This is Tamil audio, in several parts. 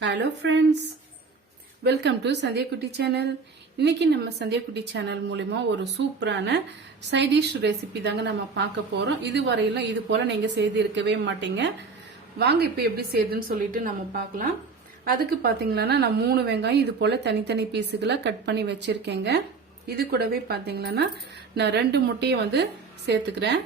Hello friends welcome to Sandhiyakutti channel இன்னைக்கு நம்ம சந்தியக்குட்டி சேனல் மூலிமா ஒரு சூப்பரான சைடிஷ் ரெசிபி தாங்க நம்ம பார்க்க போறோம். இதுவரையிலும் இது போல நீங்க செய்து இருக்கவே மாட்டீங்க. வாங்க இப்போ எப்படி செய்யுதுன்னு சொல்லிட்டு நம்ம பார்க்கலாம். அதுக்கு பாத்தீங்கன்னா நான் மூணு வெங்காயம் இது போல தனித்தனி பீஸுகளை கட் பண்ணி வச்சிருக்கேங்க. இது கூடவே பாத்தீங்கன்னா நான் ரெண்டு முட்டையை வந்து சேர்த்துக்கிறேன்.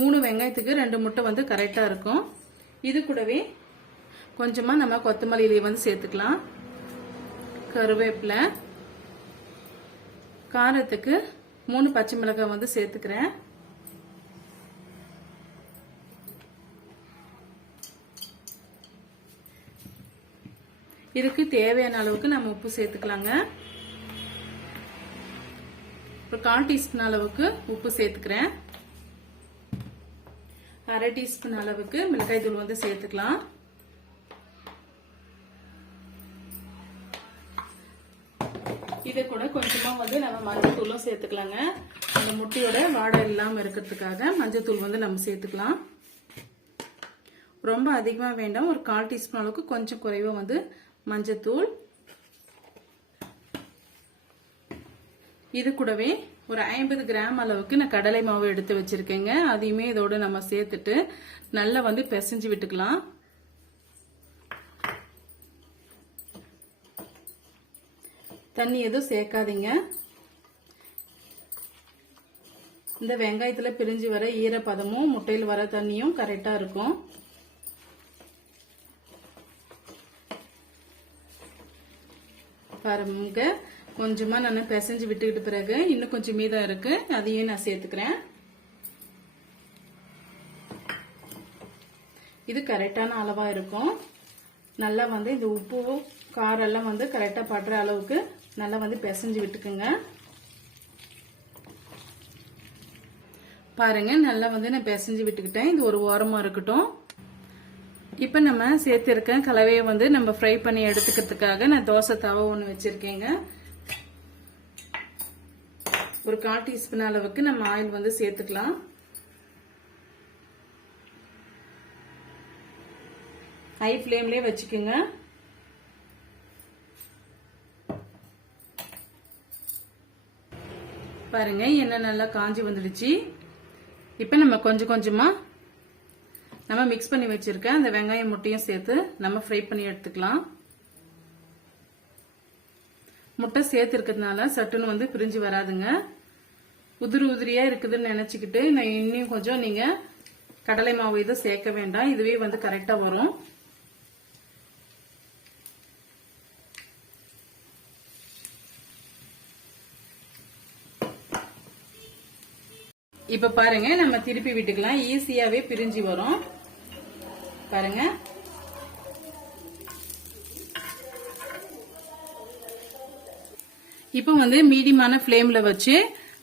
மூணு வெங்காயத்துக்கு ரெண்டு முட்டை வந்து கரெக்டாக இருக்கும். இது கூடவே கொஞ்சமாக நம்ம கொத்தமல்லியிலே வந்து சேர்த்துக்கலாம். கருவேப்பிலை காரத்துக்கு மூணு பச்சை மிளகாய் வந்து சேர்த்துக்கிறேன். இதுக்கு தேவையான அளவுக்கு நம்ம உப்பு சேர்த்துக்கலாங்க. ஒரு கால் டீஸ்பூன் அளவுக்கு உப்பு சேர்த்துக்கிறேன். அரை டீஸ்பூன் அளவுக்கு மிளகாய் தூள் வந்து சேர்த்துக்கலாம். இது கூட கொஞ்சமா வந்து நம்ம மஞ்சள் தூளும் சேர்த்துக்கலாங்க. அந்த முட்டையோட வாடை இல்லாம இருக்கிறதுக்காக மஞ்சள் தூள் வந்து நம்ம சேர்த்துக்கலாம். ரொம்ப அதிகமா வேண்டாம். ஒரு கால் டீஸ்பூன் அளவுக்கு கொஞ்சம் குறைவா வந்து மஞ்சள் தூள். இது கூடவே ஒரு ஐம்பது கிராம் அளவுக்கு நான் கடலை மாவு எடுத்து வச்சிருக்கேங்க. அதையுமே இதோடு நம்ம சேர்த்துட்டு நல்லா வந்து பிசைஞ்சு விட்டுக்கலாம். தண்ணி எதுவும் சேர்க்காதீங்க. இந்த வெங்காயத்தில் பிரிஞ்சு வர ஈரப்பதமும் முட்டையில் வர தண்ணியும் கரெக்டாக இருக்கும். பாருங்க. கொஞ்சமா நான் பிசைஞ்சு விட்டுக்கிட்ட பிறகு இன்னும் கொஞ்சம் மீதம் இருக்கு. அதையும் நான் சேர்த்துக்கிறேன். இது கரெக்டான அளவா இருக்கும். நல்லா வந்து இந்த உப்பு காரம் எல்லாம் வந்து கரெக்டா படுற அளவுக்கு நல்லா வந்து பிசைஞ்சு விட்டுக்குங்க. பாருங்க நல்லா வந்து நான் பிசைஞ்சு விட்டுக்கிட்டேன். இது ஒரு ஓரமா இருக்கட்டும். இப்போ நம்ம சேர்த்திருக்க கலவையை வந்து நம்ம ஃப்ரை பண்ணி எடுத்துக்கிறதுக்காக நான் தோசை தவ ஒன்று வச்சிருக்கேங்க. ஒரு கால் டீஸ்பூன் அளவுக்கு நம்ம ஆயில் வந்து சேர்த்துக்கலாம். ஹை ஃப்ளேம்லேயே வச்சுக்கோங்க. பாருங்க எண்ணெய் நல்லா காஞ்சி வந்துடுச்சு. இப்போ நம்ம கொஞ்சம் கொஞ்சமா நம்ம மிக்ஸ் பண்ணி வச்சிருக்க அந்த வெங்காயம் முட்டையும் சேர்த்து நம்ம ஃப்ரை பண்ணி எடுத்துக்கலாம். முட்டை சேர்த்து இருக்கிறதுனால சட்டுன்னு வந்து பிரிஞ்சு வராதுங்க. உதிரி உதிரியா இருக்குதுன்னு நினைச்சுக்கிட்டு நான் இன்னும் கொஞ்சம் நீங்க கடலை மாவு இதை சேர்க்க வேண்டாம். இதுவே வந்து கரெக்டா வரும். இப்ப பாருங்க நம்ம திருப்பி விட்டுக்கலாம். ஈஸியாவே பிரிஞ்சு வரும். பாருங்க. இப்போ வந்து மீடியமான ஃப்ளேம்ல வச்சு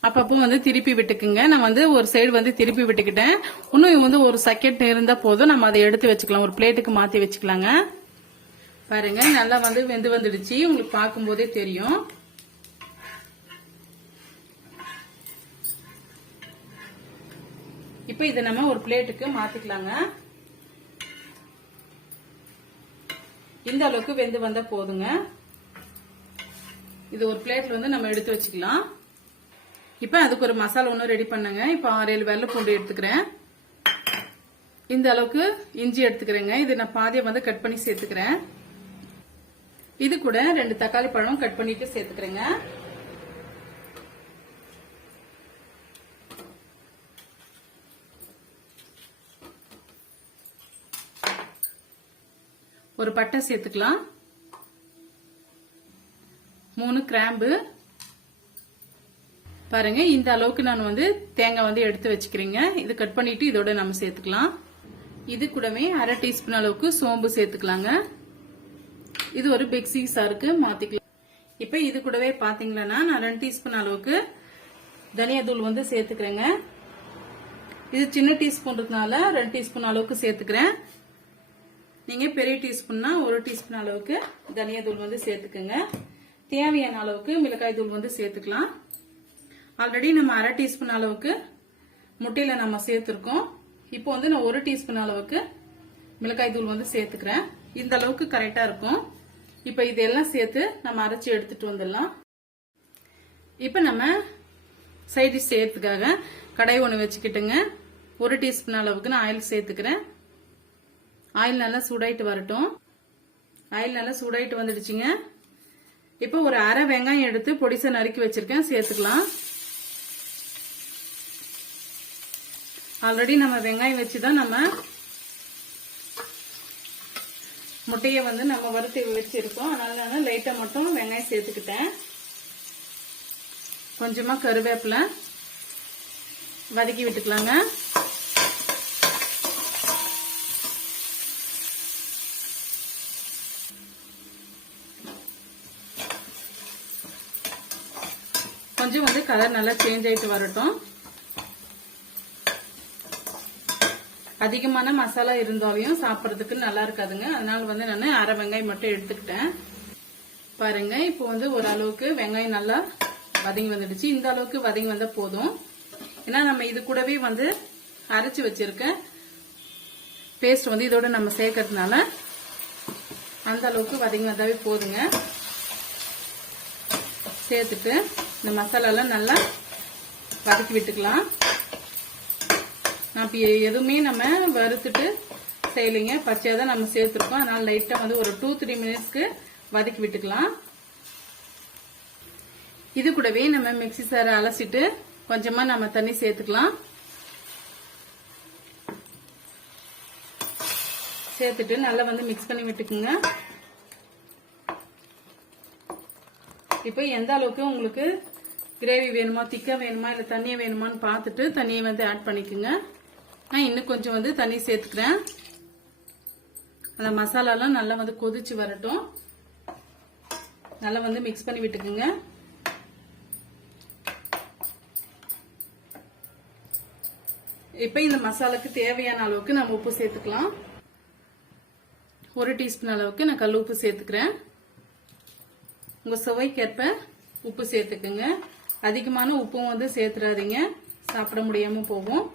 அப்பப்போ வந்து திருப்பி விட்டுக்குங்க. நான் வந்து ஒரு சைடு வந்து திருப்பி விட்டுக்கிட்டேன். இன்னும் வந்து ஒரு செகண்ட் இருந்தால் போதும். நம்ம அதை எடுத்து வச்சுக்கலாம். ஒரு பிளேட்டுக்கு மாற்றி வச்சுக்கலாங்க. பாருங்க நல்லா வந்து வெந்து வந்துடுச்சு. உங்களுக்கு பார்க்கும்போதே தெரியும். இப்போ இதை நம்ம ஒரு பிளேட்டுக்கு மாத்திக்கலாங்க. இந்த அளவுக்கு வெந்து வந்தா போதுங்க. இது ஒரு பிளேட்ல வந்து நம்ம எடுத்து வச்சுக்கலாம். இப்போ அதுக்கு ஒரு மசாலா ஒன்று ரெடி பண்ணுங்க. இப்போ ஆறு ஏழு வெள்ளை பூண்டு எடுத்துக்கிறேன். இந்த அளவுக்கு இஞ்சி எடுத்துக்கிறேங்க. இது நான் பாதியை வந்து கட் பண்ணி சேர்த்துக்கிறேன். இது கூட ரெண்டு தக்காளி பழம் கட் பண்ணிட்டு சேர்த்துக்கிறேங்க. ஒரு பட்டை சேர்த்துக்கலாம். மூணு கிராம்பு. பாருங்க இந்த அளவுக்கு நான் வந்து தேங்காய் வந்து எடுத்து வச்சுக்கிறேங்க. இது கட் பண்ணிட்டு இதோட நம்ம சேர்த்துக்கலாம். இது கூடவே அரை டீஸ்பூன் அளவுக்கு சோம்பு சேர்த்துக்கலாங்க. இது ஒரு பிக் சீஸாருக்கு மாத்திக்கலாம். இப்ப இது கூடவே பாத்தீங்கன்னா நான் ரெண்டு டீஸ்பூன் அளவுக்கு தனியா தூள் வந்து சேர்த்துக்கிறேங்க. இது சின்ன டீஸ்பூன்றதுனால ரெண்டு டீஸ்பூன் அளவுக்கு சேர்த்துக்கிறேன். நீங்க பெரிய டீஸ்பூன்னா ஒரு டீஸ்பூன் அளவுக்கு தனியா தூள் வந்து சேர்த்துக்கோங்க. தேவையான அளவுக்கு மிளகாய் தூள் வந்து சேர்த்துக்கலாம். ஆல்ரெடி நம்ம அரை டீஸ்பூன் அளவுக்கு முட்டையில நம்ம சேர்த்துருக்கோம். இப்போ வந்து நான் ஒரு டீஸ்பூன் அளவுக்கு மிளகாய் தூள் வந்து சேர்த்துக்கிறேன். இந்த அளவுக்கு கரெக்டா இருக்கும். இப்போ இதெல்லாம் சேர்த்து நம்ம அரைச்சி எடுத்துட்டு வந்துடலாம். இப்போ நம்ம சைட் டிஷ் செய்யறதுக்காக கடாய் ஒன்று வச்சுக்கிட்டுங்க. ஒரு டீஸ்பூன் அளவுக்கு நான் ஆயில் சேர்த்துக்கிறேன். ஆயில் நல்லா சூடாயிட்டு வரட்டும். ஆயில் நல்லா சூடாயிட்டு வந்துடுச்சுங்க. இப்போ ஒரு அரை வெங்காயம் எடுத்து பொடிசை நறுக்கி வச்சிருக்கேன். சேர்த்துக்கலாம். ஆல்ரெடி நம்ம வெங்காயம் வச்சு தான் நம்ம முட்டையை வந்து நம்ம வறுத்து வச்சிருக்கோம். அதனால நான் லைட்டா மட்டும் வெங்காயம் சேர்த்துக்கிட்டேன். கொஞ்சமா கருவேப்பிலை வதக்கி விட்டுக்கலாங்க. கொஞ்சம் வந்து கலர் நல்லா சேஞ்ச் ஆயிட்டு வரட்டும். அதிகமான மசாலா இருந்தாலையும் சாப்பிட்றதுக்கு நல்லா இருக்காதுங்க. அதனால வந்து நான் அரை வெங்காயம் மட்டும் எடுத்துக்கிட்டேன். பாருங்க இப்போ வந்து ஓரளவுக்கு வெங்காயம் நல்லா வதங்கி வந்துடுச்சு. இந்த அளவுக்கு வதங்கி வந்தா போதும். ஏன்னா நம்ம இது கூடவே வந்து அரைச்சு வச்சிருக்க பேஸ்ட் வந்து இதோட நம்ம சேர்க்கறதுனால அந்த அளவுக்கு வதங்கி வந்தாவே போதுங்க. சேர்த்துட்டு இந்த மசாலாலாம் நல்லா வதக்கி விட்டுக்கலாம். நான் இப்போ எதுவுமே நம்ம வறுத்துட்டு செய்யலைங்க. பச்சையாக தான் நம்ம சேர்த்துருக்கோம். அதனால லைட்டாக வந்து ஒரு டூ த்ரீ மினிட்ஸ்க்கு வதக்கி விட்டுக்கலாம். இது கூடவே நம்ம மிக்சி சாரை அலசிட்டு கொஞ்சமாக நம்ம தண்ணி சேர்த்துக்கலாம். சேர்த்துட்டு நல்லா வந்து மிக்ஸ் பண்ணி விட்டுக்குங்க. இப்போ எந்த அளவுக்கு உங்களுக்கு கிரேவி வேணுமா திக்க வேணுமா இல்லை தண்ணியை வேணுமான்னு பார்த்துட்டு தண்ணியை வந்து ஆட் பண்ணிக்கோங்க. நான் இன்னும் கொஞ்சம் வந்து தண்ணி சேர்த்துக்கிறேன். அந்த மசாலாலாம் நல்லா வந்து கொதிச்சு வரட்டும். நல்லா வந்து மிக்ஸ் பண்ணி விட்டுக்குங்க. இப்போ இந்த மசாலாக்கு தேவையான அளவுக்கு நம்ம உப்பு சேர்த்துக்கலாம். ஒரு டீஸ்பூன் அளவுக்கு நான் கல் உப்பு சேர்த்துக்கிறேன். உங்க சுவைக்கேற்ப உப்பு சேர்த்துக்குங்க. அதிகமான உப்பும் வந்து சேர்த்துறாதீங்க. சாப்பிட முடியாம போகும்.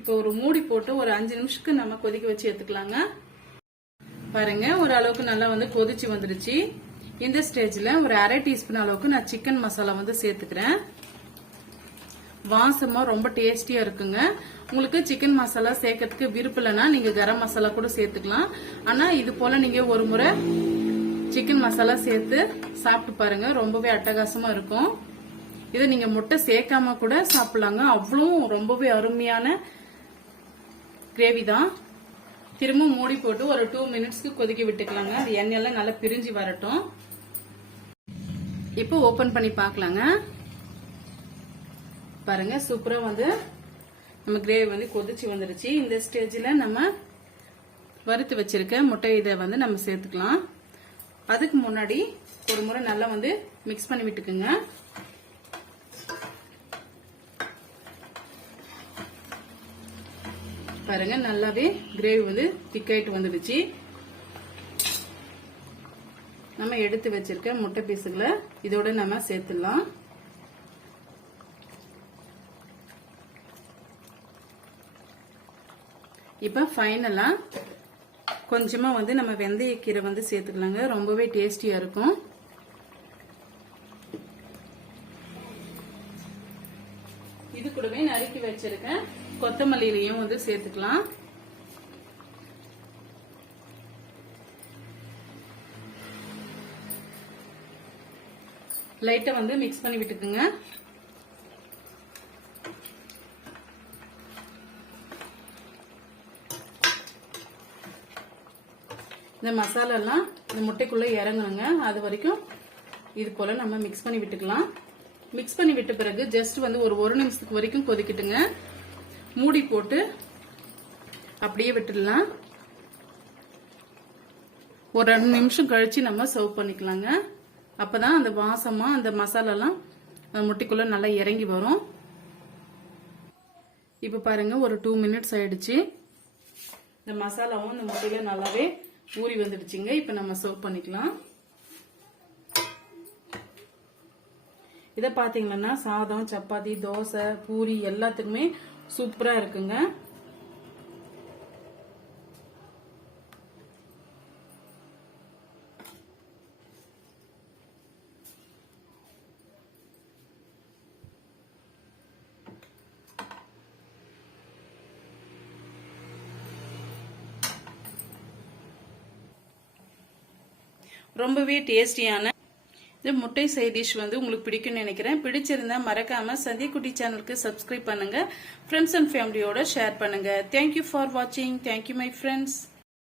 இப்போ ஒரு மூடி போட்டு ஒரு அஞ்சு நிமிஷத்துக்கு நம்ம கொதிக்க வச்சு எடுத்துக்கலாங்க. பாருங்க ஒரு அளவுக்கு நல்லா வந்து கொதிச்சு வந்துடுச்சு இந்த ஸ்டேஜ்ல ஒரு அரை டீஸ்பூன் அளவுக்கு நான் சிக்கன் மசாலா வந்து சேர்த்துக்கிறேன். வாசமா ரொம்ப டேஸ்டியா இருக்குங்க. உங்களுக்கு சிக்கன் மசாலா சேர்க்கறதுக்கு விருப்பம் இல்லைன்னா நீங்க கரம் மசாலா கூட சேர்த்துக்கலாம். ஆனா இது போல நீங்க ஒரு முறை சிக்கன் மசாலா சேர்த்து சாப்பிட்டு பாருங்க ரொம்பவே அட்டகாசமா இருக்கும். இதை நீங்க முட்டை சேர்க்காம கூட சாப்பிடலாங்க. அவ்வளோ ரொம்பவே அருமையான கிரேவி தான். திரும்ப மூடி போட்டு ஒரு டூ மினிட்ஸ்க்கு கொதிக்க விட்டுக்கலாங்க. அது எண்ணெயெல்லாம் நல்லா பிரிஞ்சு வரட்டும். இப்போ ஓபன் பண்ணி பார்க்கலாங்க. பாருங்க சூப்பரா வந்து நம்ம கிரேவி வந்து கொதிச்சு வந்துருச்சு. இந்த ஸ்டேஜில் நம்ம வறுத்து வச்சிருக்க முட்டை இதை வந்து நம்ம சேர்த்துக்கலாம். அதுக்கு முன்னாடி ஒரு முறை நல்லா வந்து மிக்ஸ் பண்ணி விட்டுக்குங்க. பாருங்க நல்லாவே கிரேவி வந்து திக்காயிட்டு வந்துடுச்சு. நம்ம எடுத்து வச்சிருக்க முட்டை பீஸுகளை இதோட நம்ம சேர்த்துடலாம். இப்ப ஃபைனலா கொஞ்சமா வந்து நம்ம வெந்தய கீரை வந்து சேர்த்துக்கலாங்க. ரொம்பவே டேஸ்டியா இருக்கும். இது கூடவே நறுக்கி வச்சிருக்கேன் கொத்தமல்லியிலையும் வந்து சேர்த்துக்கலாம். லைட்டை வந்து மிக்ஸ் பண்ணி விட்டுக்குங்க. இந்த மசாலாலாம் இந்த முட்டைக்குள்ள இறங்கணுங்க. அது வரைக்கும் இது போல நம்ம மிக்ஸ் பண்ணி விட்டுக்கலாம். மிக்ஸ் பண்ணி விட்ட பிறகு ஜஸ்ட் வந்து ஒரு ஒரு நிமிஷத்துக்கு வரைக்கும் கொதிக்கிட்டுங்க. மூடி போட்டு அப்படியே விட்டுடலாம். ஒரு ரெண்டு நிமிஷம் கழிச்சு நம்ம சர்வ் பண்ணிக்கலாங்க. அப்பதான் அந்த வாசமா அந்த மசாலாலாம் அந்த முட்டைக்குள்ள நல்லா இறங்கி வரும். இப்ப பாருங்க ஒரு டூ மினிட்ஸ் ஆயிடுச்சு. இந்த மசாலாவும் இந்த முட்டையில நல்லாவே ஊறி வந்துடுச்சுங்க. இப்ப நம்ம சர்வ் பண்ணிக்கலாம். இதை பாத்தீங்கன்னா சாதம் சப்பாத்தி தோசை பூரி எல்லாத்துக்குமே சூப்பரா இருக்குங்க. ரொம்பவே டேஸ்டியான இது முட்டை சைட் டிஷ் வந்து உங்களுக்கு பிடிக்கும்னு நினைக்கிறேன். பிடிச்சிருந்தா மறக்காம சந்தியக்குட்டி சேனலுக்கு சப்ஸ்கிரைப் பண்ணுங்க. ஃப்ரெண்ட்ஸ் அண்ட் ஃபேமிலியோட ஷேர் பண்ணுங்க. தேங்க்யூ ஃபார் வாட்சிங் தேங்க்யூ மை ஃப்ரெண்ட்ஸ்